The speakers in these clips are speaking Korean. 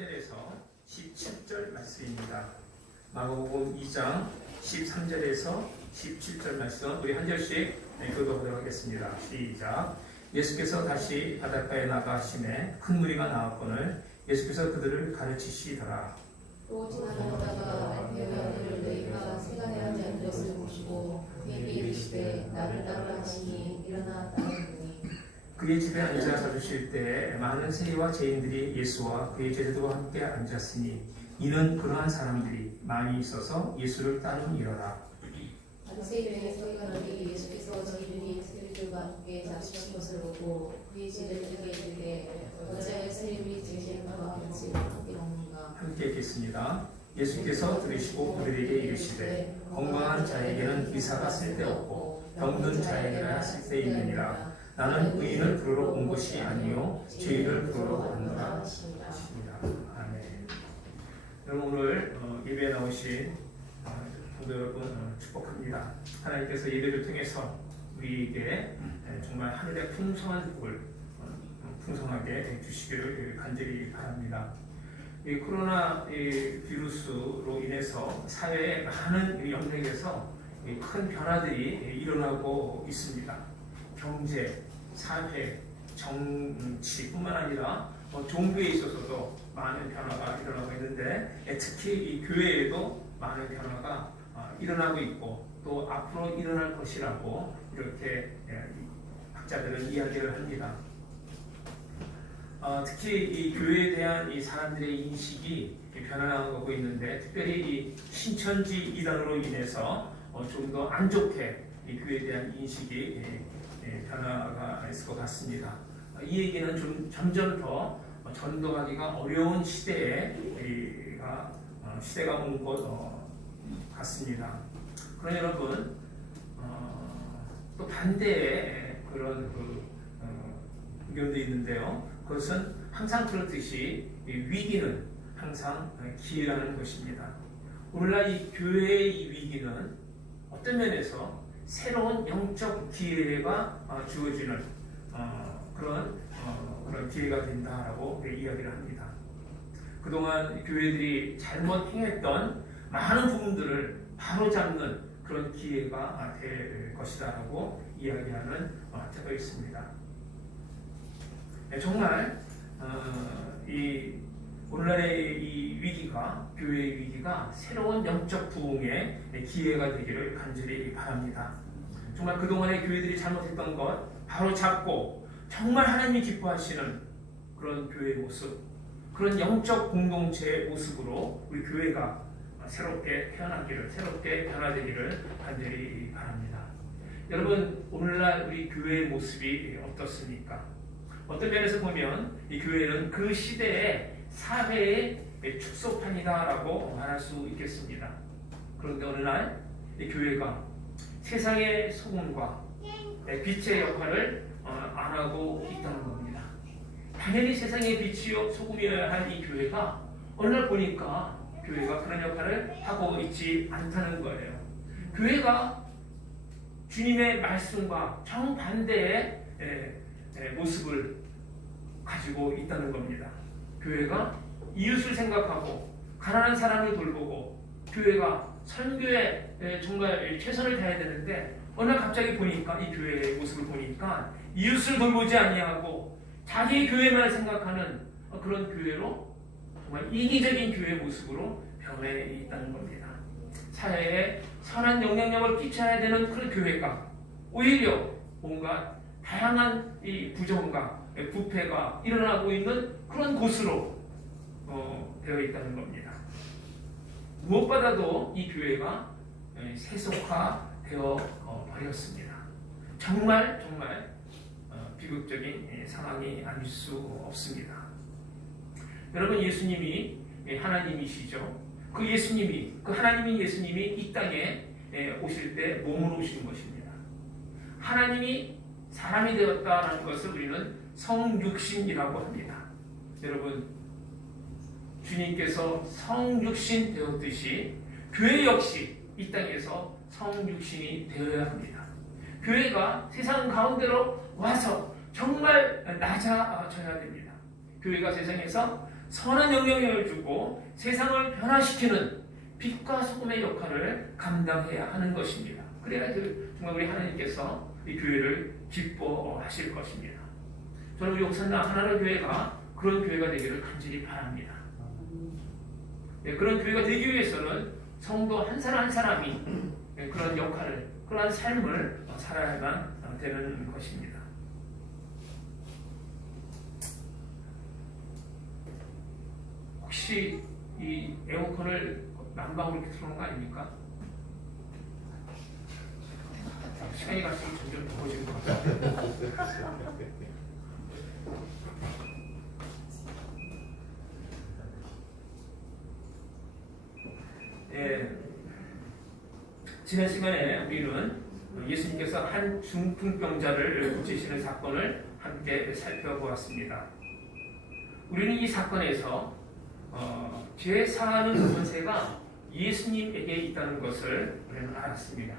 13절에서 17절 말씀입니다. 마가복음 2장 13절에서 17절 말씀 우리 한 절씩 읽어보도록 하겠습니다. 시작. 예수께서 다시 바닷가에 나가심에 큰 무리가 나왔거늘 예수께서 그들을 가르치시더라. 또 지나가다가 알페오를 너희가 세간에 하지 않은 것을 보시고 그에게 이르시되 나를 따르라 하시니 일어나 따르니. 그의 집에 앉아 사주실 때에 많은 세리와 죄인들이 예수와 그의 제자들과 함께 앉았으니 이는 그러한 사람들이 많이 있어서 예수를 따름이러라. 바리새인의 서기관들이 예수께서 저희들이 세리들과 함께 잡수신 것을 보고 그의 제자들에게 이르되 어찌하여 세리들이 제자들과 같이 함께 먹는가. 함께 읽겠습니다. 예수께서 들으시고 그들에게 이르시되 건강한 자에게는 의사가 쓸데없고 병든 자에게나 쓸데있느니라. 나는 의인을 부르러 온 것이 아니요 죄인을 부르러 왔노라 하십니다. 아멘. 여러분 오늘 예배에 나오신 성도 여러분 축복합니다. 하나님께서 예배를 통해서 우리에게 정말 하늘의 풍성한 복을 풍성하게 주시기를 간절히 바랍니다. 이 코로나 비루스로 인해서 사회의 많은 영역에서 큰 변화들이 일어나고 있습니다. 경제, 사회, 정치뿐만 아니라 종교에 있어서도 많은 변화가 일어나고 있는데 특히 이 교회에도 많은 변화가 일어나고 있고 또 앞으로 일어날 것이라고 이렇게 학자들은 이야기를 합니다. 특히 이 교회에 대한 이 사람들의 인식이 변화하고 있는데 특별히 이 신천지 이단으로 인해서 좀 더 안 좋게 이 교회에 대한 인식이 변화가 있을 것 같습니다. 이 얘기는 좀 점점 더 전도하기가 어려운 시대가 온 것 같습니다. 그러나 여러분 또 반대의 그런 의견도 있는데요. 그것은 항상 그렇듯이 위기는 항상 기회라는 것입니다. 오늘날 이 교회의 이 위기는 어떤 면에서 새로운 영적 기회가 주어지는 그런 기회가 된다라고 이야기를 합니다. 그동안 교회들이 잘못 행했던 많은 부분들을 바로잡는 그런 기회가 될 것이다라고 이야기하는 학자가 있습니다. 정말 이 오늘날의 이 위기가 교회의 위기가 새로운 영적 부흥의 기회가 되기를 간절히 바랍니다. 정말 그동안의 교회들이 잘못했던 것 바로 잡고 정말 하나님이 기뻐하시는 그런 교회의 모습, 그런 영적 공동체의 모습으로 우리 교회가 새롭게 태어나기를, 새롭게 변화되기를 간절히 바랍니다. 여러분 오늘날 우리 교회의 모습이 어떻습니까? 어떤 면에서 보면 이 교회는 그 시대의 사회의 축소판이다라고 말할 수 있겠습니다. 그런데 오늘날 이 교회가 세상의 소금과 빛의 역할을 안 하고 있다는 겁니다. 당연히 세상의 빛이요 소금이어야 할 이 교회가 어느 날 보니까 교회가 그런 역할을 하고 있지 않다는 거예요. 교회가 주님의 말씀과 정반대의 모습을 가지고 있다는 겁니다. 교회가 이웃을 생각하고 가난한 사람을 돌보고 교회가 선교에 정말 최선을 다해야 되는데 어느 날 갑자기 보니까 이 교회의 모습을 보니까 이웃을 돌보지 아니하고 자기 교회만 생각하는 그런 교회로 정말 이기적인 교회의 모습으로 변해 있다는 겁니다. 사회에 선한 영향력을 끼쳐야 되는 그런 교회가 오히려 뭔가 다양한 이 부정과 부패가 일어나고 있는 그런 곳으로 되어 있다는 겁니다. 무엇보다도 이 교회가 세속화되어 버렸습니다. 정말 비극적인 상황이 아닐 수 없습니다. 여러분 예수님이 하나님이시죠. 그 하나님인 예수님이 이 땅에 오실 때 몸으로 오신 것입니다. 하나님이 사람이 되었다는 것을 우리는 성육신이라고 합니다. 여러분 주님께서 성육신 되었듯이 교회 역시 이 땅에서 성육신이 되어야 합니다. 교회가 세상 가운데로 와서 정말 낮아져야 됩니다. 교회가 세상에서 선한 영향력을 주고 세상을 변화시키는 빛과 소금의 역할을 감당해야 하는 것입니다. 그래야 정말 우리 하나님께서 이 교회를 기뻐하실 것입니다. 저는 우리 옥산나 하나님 교회가 그런 교회가 되기를 간절히 바랍니다. 네, 그런 교회가 되기 위해서는 성도 한 사람 한 사람이 그런 역할을, 그러한 삶을 살아야만 되는 것입니다. 혹시 이 에어컨을 난방으로 이렇게 틀어놓은 거 아닙니까? 시간이 갈수록 점점 더워지는 것 같아요. 예, 지난 시간에 우리는 예수님께서 한 중풍병자를 고치시는 사건을 함께 살펴보았습니다. 우리는 이 사건에서 죄 사하는 권세가 예수님에게 있다는 것을 우리는 알았습니다.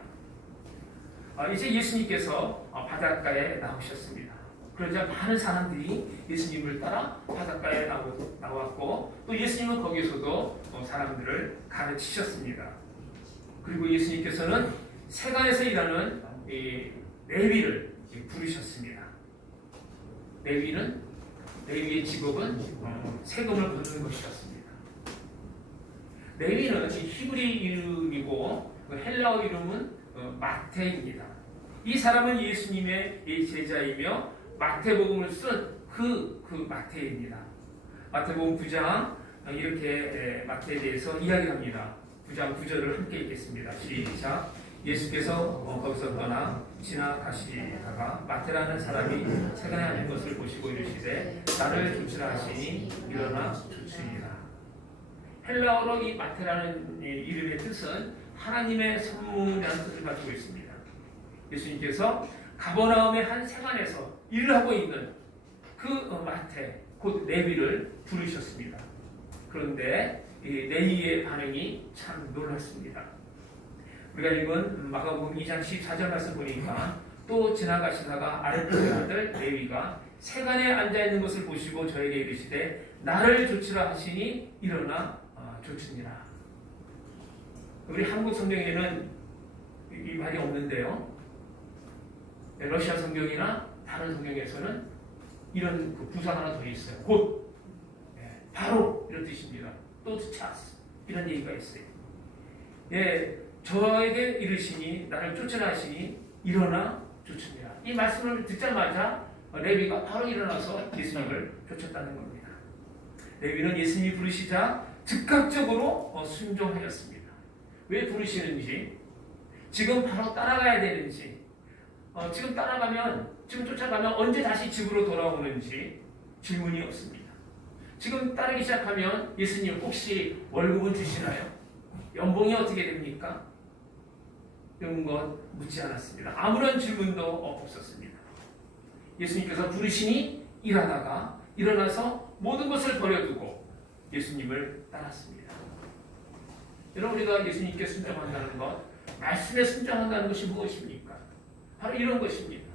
이제 예수님께서 바닷가에 나오셨습니다. 그러자 많은 사람들이 예수님을 따라 바닷가에 나왔고 또 예수님은 거기서도 사람들을 가르치셨습니다. 그리고 예수님께서는 세간에서 일하는 레위를 부르셨습니다. 레위의 직업은 세금을 걷는 것이었습니다. 레위는 히브리 이름이고 헬라어 이름은 마태입니다. 이 사람은 예수님의 제자이며 마태복음을 쓴 그 마태입니다. 마태복음 9장 이렇게 마태에 대해서 이야기합니다. 9장 9절을 함께 읽겠습니다. 시작. 예수께서 거기서 떠나 지나가시다가 마태라는 사람이 세간에 앉은 것을 보시고 이르시되 나를 조치라 하시니 일어나 조치니라. 헬라어로 이 마태라는 이름의 뜻은 하나님의 선문이라는 뜻을 가지고 있습니다. 예수님께서 가버나움의 한 세간에서 일을 하고 있는 그 마태, 곧 레위를 부르셨습니다. 그런데 이 레위의 반응이 참 놀랐습니다. 우리가 읽은 마가복음 2장 14절 말씀 보니까 또 지나가시다가 아랫부의 아들 레위가 세간에 앉아있는 것을 보시고 저에게 이르시되 나를 조치라 하시니 일어나 조치니라. 우리 한국 성경에는 이 말이 없는데요. 러시아 성경이나 다른 성경에서는 이런 부사 하나 더 있어요. 곧, 바로 이런 뜻입니다. 또 차스 이런 얘기가 있어요. 저에게 이르시니 나를 쫓으라 하시니 일어나 쫓으니라. 이 말씀을 듣자마자 레위가 바로 일어나서 예수님을 쫓았다는 겁니다. 레위는 예수님이 부르시자 즉각적으로 순종하였습니다. 왜 부르시는지, 지금 바로 따라가야 되는지, 지금 쫓아가면 언제 다시 집으로 돌아오는지 질문이 없습니다. 지금 따르기 시작하면 예수님 혹시 월급은 주시나요? 연봉이 어떻게 됩니까? 이런 것 묻지 않았습니다. 아무런 질문도 없었습니다. 예수님께서 부르시니 일하다가 일어나서 모든 것을 버려두고 예수님을 따랐습니다. 여러분, 우리가 예수님께 순종한다는 것, 말씀에 순종한다는 것이 무엇입니까? 바로 이런 것입니다.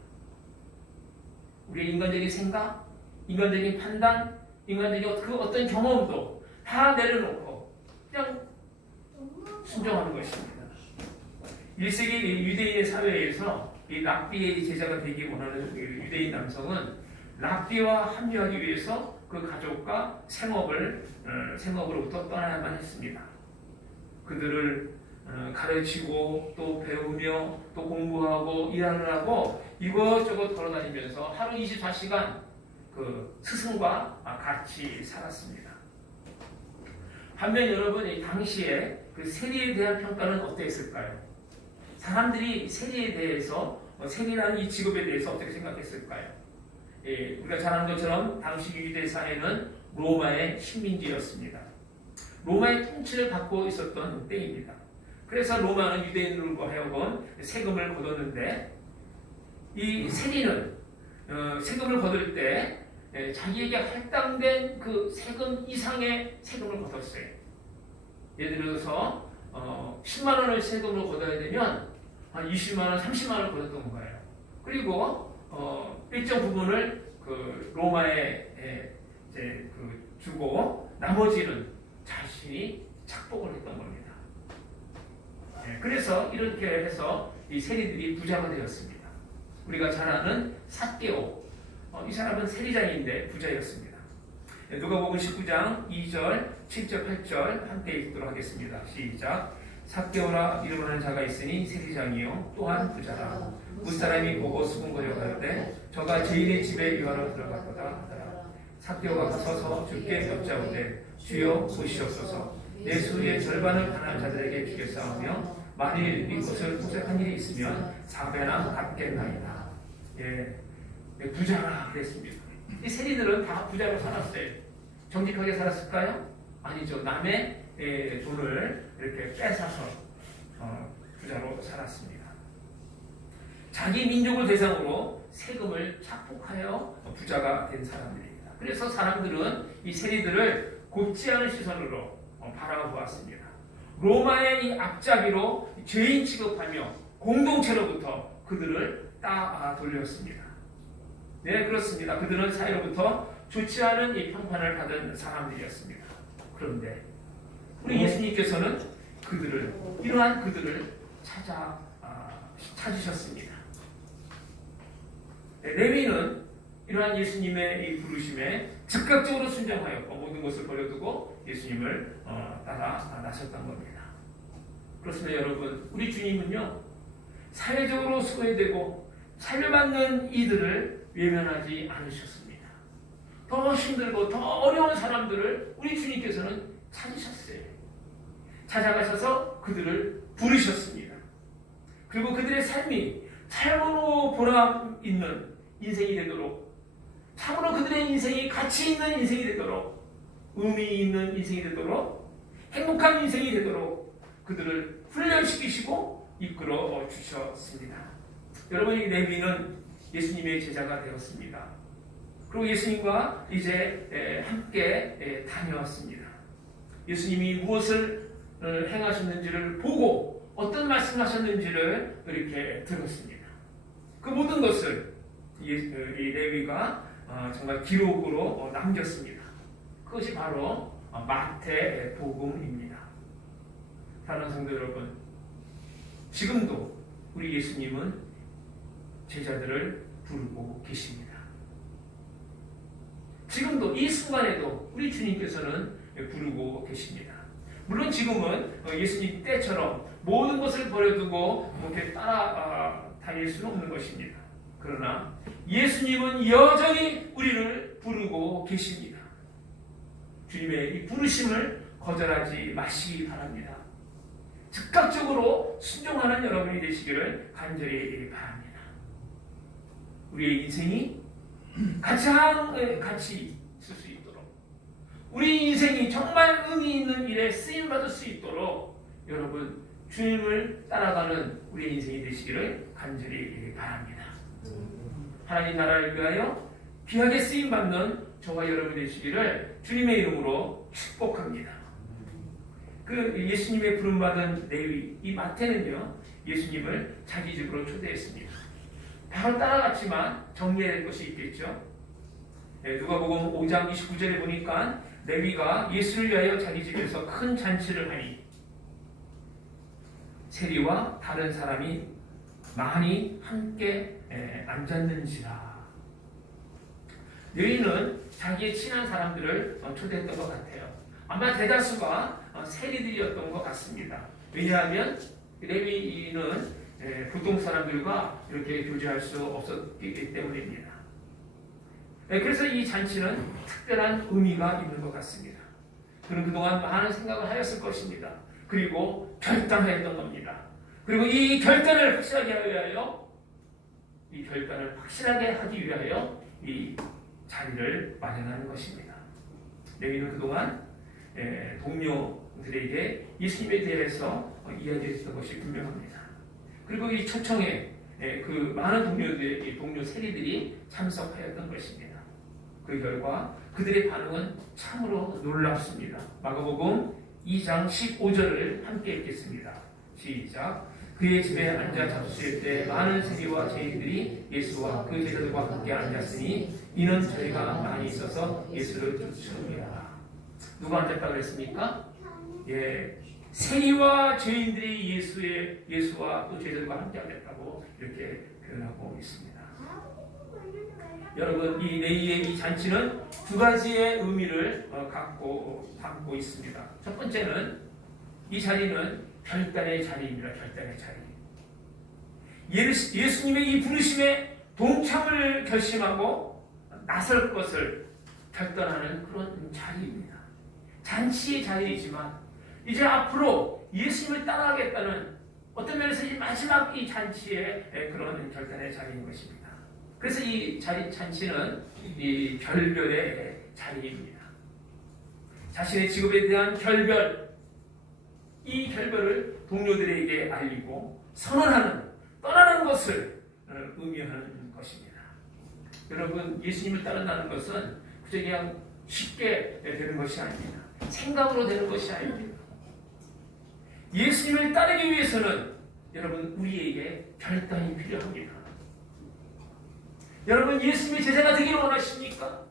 우리의 인간적인 생각, 인간적인 판단, 인간적인 그 어떤 경험도 다 내려놓고 그냥 순종하는 것입니다. 1세기 유대인의 사회에서 이 랍비의 제자가 되기 원하는 유대인 남성은 랍비와 합류하기 위해서 그 가족과 생업으로부터 떠나야만 했습니다. 그들을 가르치고 또 배우며 또 공부하고 일하는 하고 이것저것 돌아다니면서 하루 24시간 그 스승과 같이 살았습니다. 반면 여러분, 이 당시에 그 세리에 대한 평가는 어땠을까요? 사람들이 세리에 대해서, 세리라는 이 직업에 대해서 어떻게 생각했을까요? 우리가 잘 아는 것처럼 당시 유대 사회는 로마의 식민지였습니다. 로마의 통치를 받고 있었던 때입니다. 그래서 로마는 유대인으로 하여금 세금을 걷었는데, 이 세리는 세금을 걷을 때 자기에게 할당된 그 세금 이상의 세금을 걷었어요. 예를 들어서 10만 원을 세금으로 걷어야 되면 한 20만 원, 30만 원을 걷었던 거예요. 그리고 일정 부분을 그 로마에 주고 나머지는 자신이 착복을 했던 겁니다. 그래서 이렇게 해서 이 세리들이 부자가 되었습니다. 우리가 잘 아는 삭개오, 이 사람은 세리장인데 부자였습니다. 누가복음 19장 2절, 7절, 8절 함께 읽도록 하겠습니다. 시작. 삭개오라 이름하는 자가 있으니 세리장이요 또한 부자라. 문사람이 보고 수군거려 가로되 저가 죄인의 집에 유하러 들어갔도다 하더라. 삭개오가 서서 주께 여짜오되 주여 보시옵소서. 내 수의 절반을 가난한 자들에게 주겠사오며 만일 이것을 토색한 일이 있으면 4배나 갚겠나이다. 부자라 그랬습니다. 이 세리들은 다 부자로 살았어요. 정직하게 살았을까요? 아니죠. 남의 돈을 이렇게 뺏어서 부자로 살았습니다. 자기 민족을 대상으로 세금을 착복하여 부자가 된 사람들입니다. 그래서 사람들은 이 세리들을 곱지 않은 시선으로 바라보았습니다. 로마의 이 앞잡이로 죄인 취급하며 공동체로부터 그들을 돌렸습니다. 네, 그렇습니다. 그들은 사회로부터 좋지 않은 이 평판을 받은 사람들이었습니다. 그런데 우리 예수님께서는 이러한 그들을 찾으셨습니다. 레위는 이러한 예수님의 이 부르심에 즉각적으로 순종하였고 모든 것을 버려두고 예수님을 따라 나섰던 겁니다. 그렇습니다, 여러분. 우리 주님은요, 사회적으로 소외되고 차별받는 이들을 외면하지 않으셨습니다. 더 힘들고 더 어려운 사람들을 우리 주님께서는 찾으셨어요. 찾아가셔서 그들을 부르셨습니다. 그리고 그들의 삶이 참으로 보람 있는 인생이 되도록, 참으로 그들의 인생이 가치 있는 인생이 되도록, 의미 있는 인생이 되도록, 행복한 인생이 되도록 그들을 훈련시키시고 이끌어 주셨습니다. 여러분, 이 레위는 예수님의 제자가 되었습니다. 그리고 예수님과 이제 함께 다녀왔습니다. 예수님이 무엇을 행하셨는지를 보고 어떤 말씀하셨는지를 이렇게 들었습니다. 그 모든 것을 이 레위가 정말 기록으로 남겼습니다. 그것이 바로 마태복음입니다. 사랑하는 성도 여러분, 지금도 우리 예수님은 제자들을 부르고 계십니다. 지금도 이 순간에도 우리 주님께서는 부르고 계십니다. 물론 지금은 예수님 때처럼 모든 것을 버려두고 이렇게 따라다닐 수는 없는 것입니다. 그러나 예수님은 여전히 우리를 부르고 계십니다. 주님의 이 부르심을 거절하지 마시기 바랍니다. 즉각적으로 순종하는 여러분이 되시기를 간절히 바랍니다. 우리의 인생이 가장 가치 있을 수 있도록, 우리 인생이 정말 의미 있는 일에 쓰임받을 수 있도록 여러분 주님을 따라가는 우리의 인생이 되시기를 간절히 바랍니다. 하나님 나라를 위하여 귀하게 쓰임받는 저와 여러분이 되시기를 주님의 이름으로 축복합니다. 그 예수님의 부름받은 레위, 이 마태는요, 예수님을 자기 집으로 초대했습니다. 바로 따라갔지만 정리해야 될 것이 있겠죠. 누가복음 5장 29절에 보니까 레위가 예수를 위하여 자기 집에서 큰 잔치를 하니 세리와 다른 사람이 많이 함께 앉았는지라. 레위는 자기의 친한 사람들을 초대했던 것 같아요. 아마 대다수가 세리들이었던 것 같습니다. 왜냐하면 레위인은 보통 사람들과 이렇게 교제할 수 없었기 때문입니다. 그래서 이 잔치는 특별한 의미가 있는 것 같습니다. 그는 그동안 많은 생각을 하였을 것입니다. 그리고 결단하였던 겁니다. 그리고 이 결단을 확실하게 하기 위하여 이 자리를 마련하는 것입니다. 레위는 그동안 동료들에게 예수님에 대해서 이야기했던 것이 분명합니다. 그리고 이 초청에 그 많은 동료 세리들이 참석하였던 것입니다. 그 결과 그들의 반응은 참으로 놀랍습니다. 마가복음 2장 15절을 함께 읽겠습니다. 시작. 그의 집에 앉아 잡수실 때 많은 세리와 죄인들이 예수와 그 제자들과 함께 앉았으니 이는 저희가 많이 있어서 예수를 쫓으리라. 누가 앉았다 그랬습니까? 예, 세리와 죄인들이 예수와 또 제자들과 함께 앉았다고 이렇게 표현하고 있습니다. 여러분, 이 레위의 이 잔치는 두 가지의 의미를 담고 있습니다. 첫 번째는 이 자리는 결단의 자리입니다. 결단의 자리. 예수님의 이 부르심에 동참을 결심하고 나설 것을 결단하는 그런 자리입니다. 잔치의 자리이지만 이제 앞으로 예수님을 따라가겠다는 어떤 면에서 이 마지막 이 잔치의 그런 결단의 자리인 것입니다. 그래서 이 잔치는 이 결별의 자리입니다. 자신의 직업에 대한 결별, 이 결별을 동료들에게 알리고 선언하는, 떠나는 것을 의미하는 것입니다. 여러분, 예수님을 따른다는 것은 그저 그냥 쉽게 되는 것이 아닙니다. 생각으로 되는 것이 아닙니다. 예수님을 따르기 위해서는 여러분, 우리에게 결단이 필요합니다. 여러분, 예수님의 제자가 되기를 원하십니까?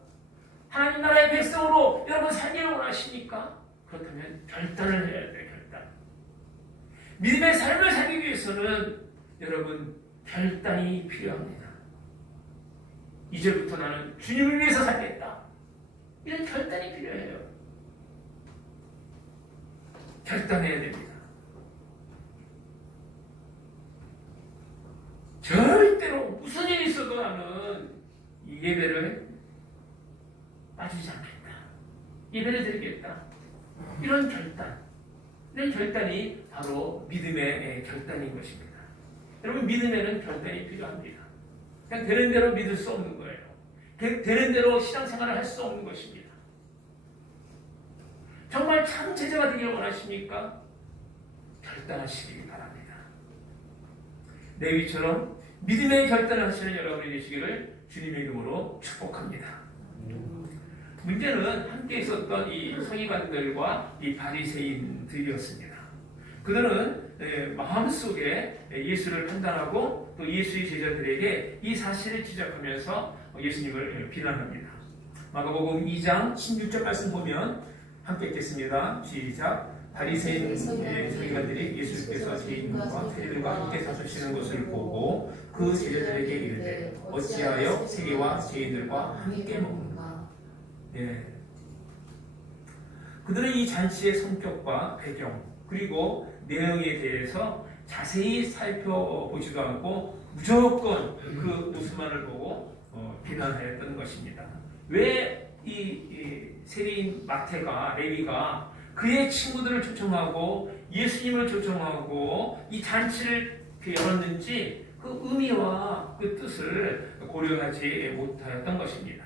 하나님 나라의 백성으로 여러분 살기를 원하십니까? 그렇다면 결단을 해야 돼요. 결단. 믿음의 삶을 살기 위해서는 여러분 결단이 필요합니다. 이제부터 나는 주님을 위해서 살겠다. 이런 결단이 필요해요. 결단해야 됩니다. 절대로 무슨 일이 있어도 나는 이 예배를 빠지지 않겠다. 예배를 드리겠다. 이런 결단. 이런 결단이 바로 믿음의 결단인 것입니다. 여러분, 믿음에는 결단이 필요합니다. 그냥 되는 대로 믿을 수 없는 거예요. 되는 대로 신앙생활을 할 수 없는 것입니다. 정말 참 제자가 되기를 원하십니까? 결단하시기 바랍니다. 레위처럼 믿음의 결단을 하시는 여러분이 되시기를 주님의 이름으로 축복합니다. 문제는 함께 있었던 이 서기관들과 이 바리새인들이었습니다. 그들은 마음속에 예수를 판단하고 또 예수의 제자들에게 이 사실을 지적하면서 예수님을 비난합니다. 마가복음 2장 16절 말씀 보면 함께 읽겠습니다. 시작. 바리새인 서기관들이 예수께서 죄인과 세리들과 함께 사수시는 것을 보고 그 제자들에게 이르되 어찌하여 세리와 죄인들과 함께 먹는가? 예. 그들은 이 잔치의 성격과 배경 그리고 내용에 대해서 자세히 살펴보지도 않고 무조건 그 모습만을 보고 비난하였던 것입니다. 왜 이 세리인 마태가 레위가 그의 친구들을 초청하고 예수님을 초청하고 이 잔치를 열었는지 그 의미와 그 뜻을 고려하지 못하였던 것입니다.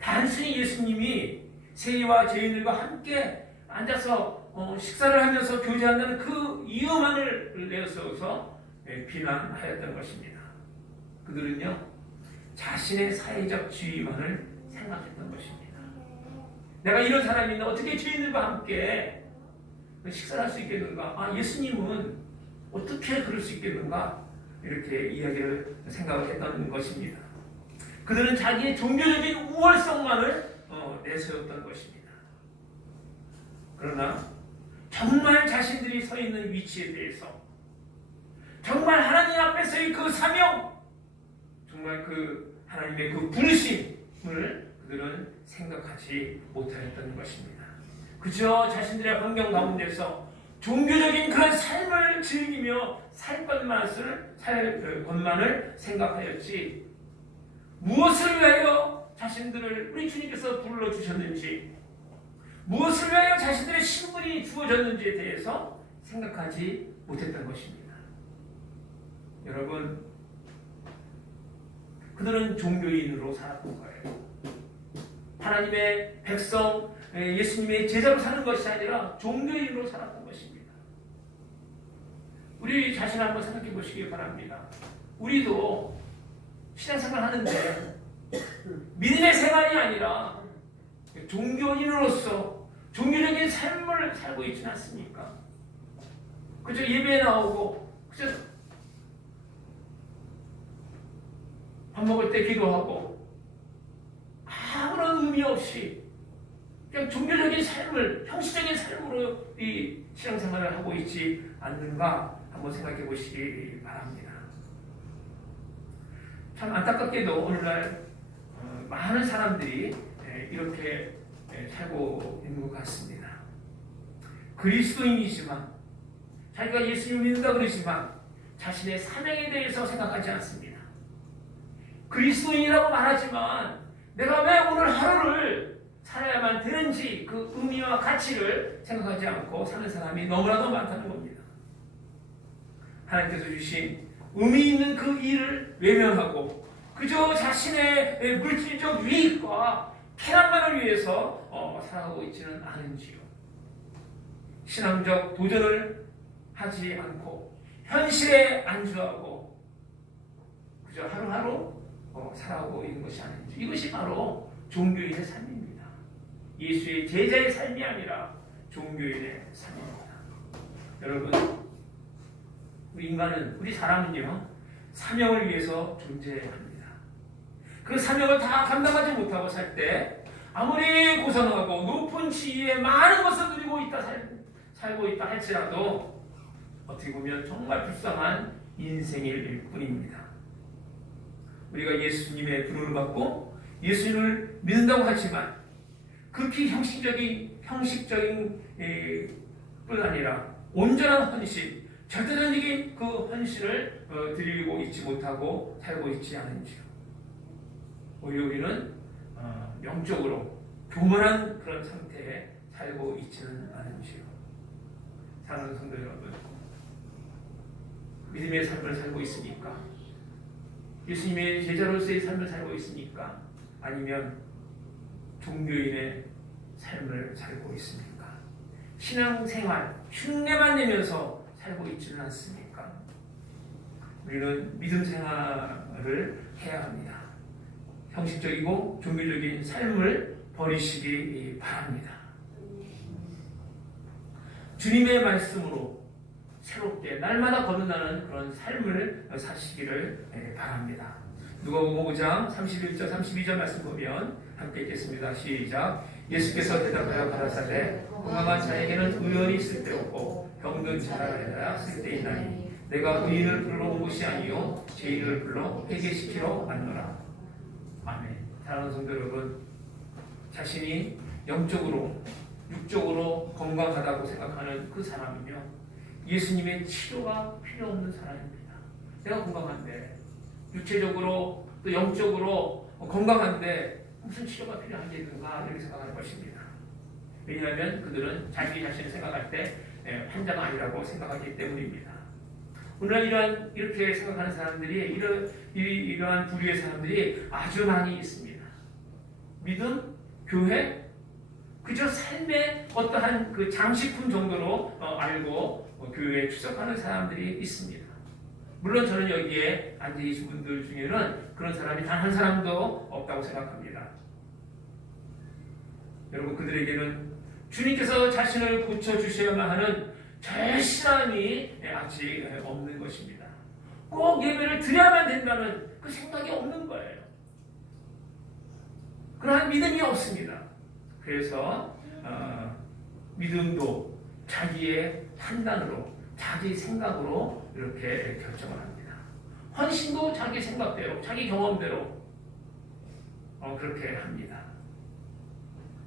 단순히 예수님이 세리와 죄인들과 함께 앉아서 식사를 하면서 교제한다는 그 이유만을 내세워서 비난하였던 것입니다. 그들은요, 자신의 사회적 지위만을 생각했던 것입니다. 내가 이런 사람인데 어떻게 죄인들과 함께 식사를 할 수 있겠는가? 예수님은 어떻게 그럴 수 있겠는가? 이렇게 이야기를 생각을 했던 것입니다. 그들은 자기의 종교적인 우월성만을 내세웠던 것입니다. 그러나 정말 자신들이 서 있는 위치에 대해서 정말 하나님 앞에서의 그 사명, 정말 그 하나님의 그 부르심을 그들은 생각하지 못하였던 것입니다. 그저 자신들의 환경 가운데서 종교적인 그런 삶을 즐기며 살 것만을 생각하였지 무엇을 위하여 자신들을 우리 주님께서 불러주셨는지 무엇을 위하여 자신들의 신분이 주어졌는지에 대해서 생각하지 못했던 것입니다. 여러분, 그들은 종교인으로 살았던 거예요. 하나님의 백성, 예수님의 제자로 사는 것이 아니라 종교인으로 살았던 것입니다. 우리 자신 한번 생각해 보시기 바랍니다. 우리도 신앙생활 하는데 믿음의 생활이 아니라 종교인으로서 종교적인 삶을 살고 있지는 않습니까? 그저 예배에 나오고 그저 밥 먹을 때 기도하고 아무런 의미 없이 그냥 종교적인 삶을, 형식적인 삶으로 이 신앙생활을 하고 있지 않는가 한번 생각해 보시기 바랍니다. 참 안타깝게도 오늘날 많은 사람들이 이렇게 살고 있는 것 같습니다. 그리스도인이지만 자기가 예수님을 믿는다 그러지만 자신의 사명에 대해서 생각하지 않습니다. 그리스도인이라고 말하지만 내가 왜 오늘 하루를 살아야만 되는지 그 의미와 가치를 생각하지 않고 사는 사람이 너무나도 많다는 겁니다. 하나님께서 주신 의미 있는 그 일을 외면하고 그저 자신의 물질적 유익과 쾌락만을 위해서 살아가고 있지는 않은지요. 신앙적 도전을 하지 않고 현실에 안주하고 그저 하루하루 살아가고 있는 것이 아닌지. 이것이 바로 종교인의 삶입니다. 예수의 제자의 삶이 아니라 종교인의 삶입니다. 여러분, 우리 인간은, 우리 사람은요, 사명을 위해서 존재합니다. 그 사명을 다 감당하지 못하고 살 때 아무리 고상하고 높은 지위에 많은 것을 누리고 있다 살고 있다 할지라도 어떻게 보면 정말 불쌍한 인생일 뿐입니다. 우리가 예수님의 부름을 받고 예수님을 믿는다고 하지만 극히 형식적인 뿐 아니라 온전한 헌신, 절대적인 그 헌신을 드리고 있지 못하고 살고 있지 않은지요. 오히려 우리는 영적으로 교만한 그런 상태에 살고 있지는 않은지요. 사랑하는 성도 여러분, 믿음의 삶을 살고 있습니까? 예수님의 제자로서의 삶을 살고 있습니까? 아니면 종교인의 삶을 살고 있습니까? 신앙생활, 흉내만 내면서 살고 있지는 않습니까? 우리는 믿음 생활을 해야 합니다. 형식적이고 종교적인 삶을 버리시기 바랍니다. 주님의 말씀으로 새롭게 날마다 거듭나는 그런 삶을 사시기를 바랍니다. 누가복음 5장 31절 32절 말씀 보면 함께 읽겠습니다. 시작. 예수께서 대답하여 가라사대 건강한 자에게는 의원이 쓸데없고 병든 자라야 쓸데있나니 내가 의인을 불러 온 것이 아니요 죄인을 불러 회개시키러 왔노라. 아멘. 사랑하는 성도 여러분, 자신이 영적으로 육적으로 건강하다고 생각하는 그 사람이며 예수님의 치료가 필요 없는 사람입니다. 내가 건강한데 육체적으로 또 영적으로 건강한데 무슨 치료가 필요한 게 있는가 이렇게 생각할 것입니다. 왜냐하면 그들은 자기 자신을 생각할 때 환자가 아니라고 생각하기 때문입니다. 오늘날 이렇게 생각하는 사람들이 이러한 부류의 사람들이 아주 많이 있습니다. 믿음, 교회, 그저 삶의 어떠한 그 장식품 정도로 알고 교회에 출석하는 사람들이 있습니다. 물론 저는 여기에 앉아계신 분들 중에는 그런 사람이 단 한 사람도 없다고 생각합니다. 여러분, 그들에게는 주님께서 자신을 고쳐주셔야만 하는 절실함이 아직 없는 것입니다. 꼭 예배를 드려야만 된다는 그 생각이 없는 거예요. 그러한 믿음이 없습니다. 그래서 믿음도 자기의 판단으로, 자기 생각으로 이렇게 결정을 합니다. 헌신도 자기 생각대로, 자기 경험대로 그렇게 합니다.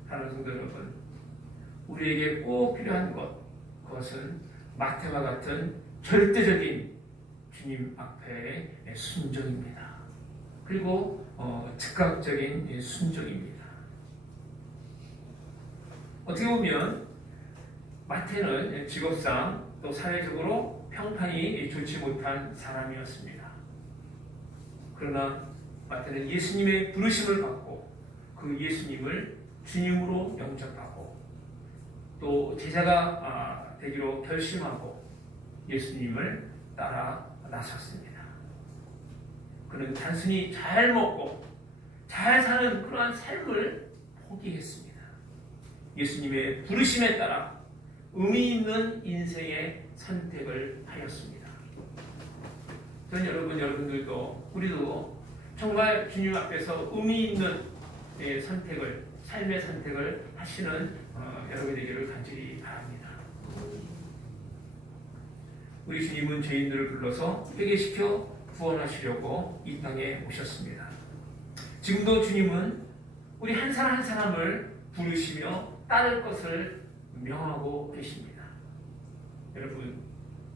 사랑하는 성도 여러분, 우리에게 꼭 필요한 그것은 마태와 같은 절대적인 주님 앞에 순종입니다. 그리고 즉각적인 순종입니다. 어떻게 보면 마태는 직업상 또 사회적으로 평판이 좋지 못한 사람이었습니다. 그러나 마태는 예수님의 부르심을 받고 그 예수님을 주님으로 영접하고 또 제자가 되기로 결심하고 예수님을 따라 나섰습니다. 그는 단순히 잘 먹고 잘 사는 그러한 삶을 포기했습니다. 예수님의 부르심에 따라 의미 있는 인생의 선택을 하였습니다. 저는 여러분들도 우리도 정말 주님 앞에서 의미 있는 선택을 삶의 선택을 하시는 여러분이 되기를 간절히 바랍니다. 우리 주님은 죄인들을 불러서 회개시켜 구원하시려고 이 땅에 오셨습니다. 지금도 주님은 우리 한 사람 한 사람을 부르시며 따를 것을 명하고 계십니다. 여러분,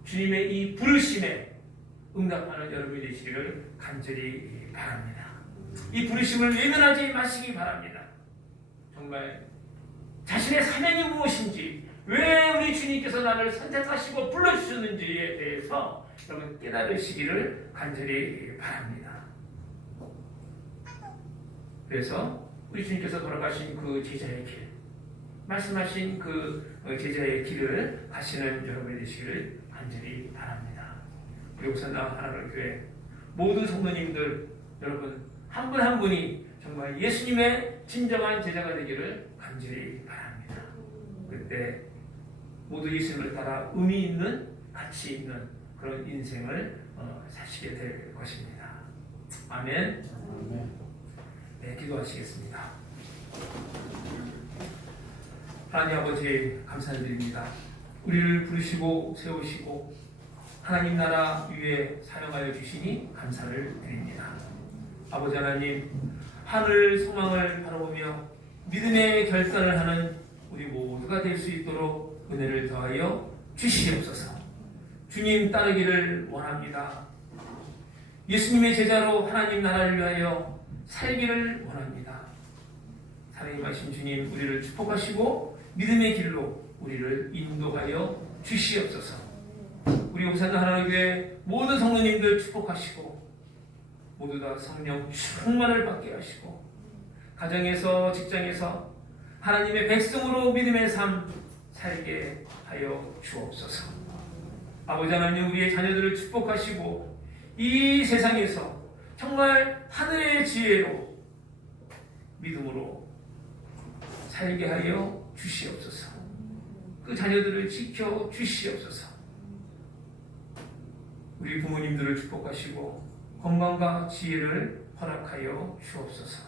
주님의 이 부르심에 응답하는 여러분이 되시기를 간절히 바랍니다. 이 부르심을 외면하지 마시기 바랍니다. 정말 자신의 사명이 무엇인지, 왜 우리 주님께서 나를 선택하시고 불러주셨는지에 대해서 여러분 깨달으시기를 간절히 바랍니다. 그래서 우리 주님께서 걸어가신 그 제자의 길, 말씀하신 그 제자의 길을 가시는 여러분이 되시기를 간절히 바랍니다. 우리 옥산당 하나님 교회 모든 성도님들 여러분 한 분 한 분이 정말 예수님의 진정한 제자가 되기를 간절히 바랍니다. 그때 모두 예수님을 따라 의미 있는, 가치 있는 그런 인생을 사시게 될 것입니다. 아멘. 네, 기도하시겠습니다. 하나님 아버지 감사드립니다. 우리를 부르시고 세우시고 하나님 나라 위에 사용하여 주시니 감사를 드립니다. 아버지 하나님, 하늘 소망을 바라보며 믿음의 결단을 하는 우리 모두가 될 수 있도록 은혜를 더하여 주시옵소서. 주님 따르기를 원합니다. 예수님의 제자로 하나님 나라를 위하여 살기를 원합니다. 사랑하신 주님, 우리를 축복하시고 믿음의 길로 우리를 인도하여 주시옵소서. 우리 옥산당 하나님 교회 모든 성도님들 축복하시고 모두 다 성령 충만을 받게 하시고 가정에서 직장에서 하나님의 백성으로 믿음의 삶 살게 하여 주옵소서. 아버지 하나님, 우리의 자녀들을 축복하시고 이 세상에서 정말 하늘의 지혜로 믿음으로 살게 하여 주시옵소서. 그 자녀들을 지켜 주시옵소서. 우리 부모님들을 축복하시고 건강과 지혜를 허락하여 주옵소서.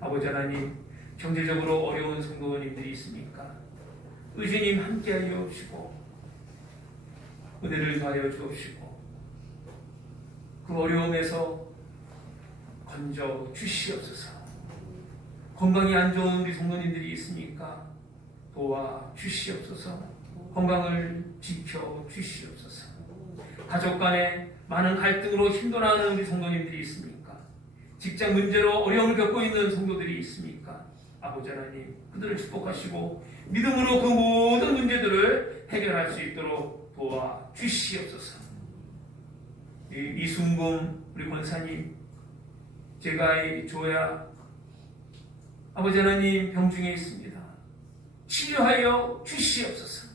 아버지 하나님, 경제적으로 어려운 성도님들이 있습니까? 의주님 함께하여 주시고 은혜를 더하여 주옵시고 그 어려움에서 건져 주시옵소서. 건강이 안 좋은 우리 성도님들이 있습니까? 도와 주시옵소서. 건강을 지켜 주시옵소서. 가족 간에 많은 갈등으로 힘들어하는 우리 성도님들이 있습니까? 직장 문제로 어려움을 겪고 있는 성도들이 있습니까? 아버지 하나님, 그들을 축복하시고 믿음으로 그 모든 문제들을 해결할 수 있도록 도와 주시옵소서. 이순금 우리 권사님, 제가 조야 아버지 하나님 병 중에 있습니다. 치료하여 주시옵소서.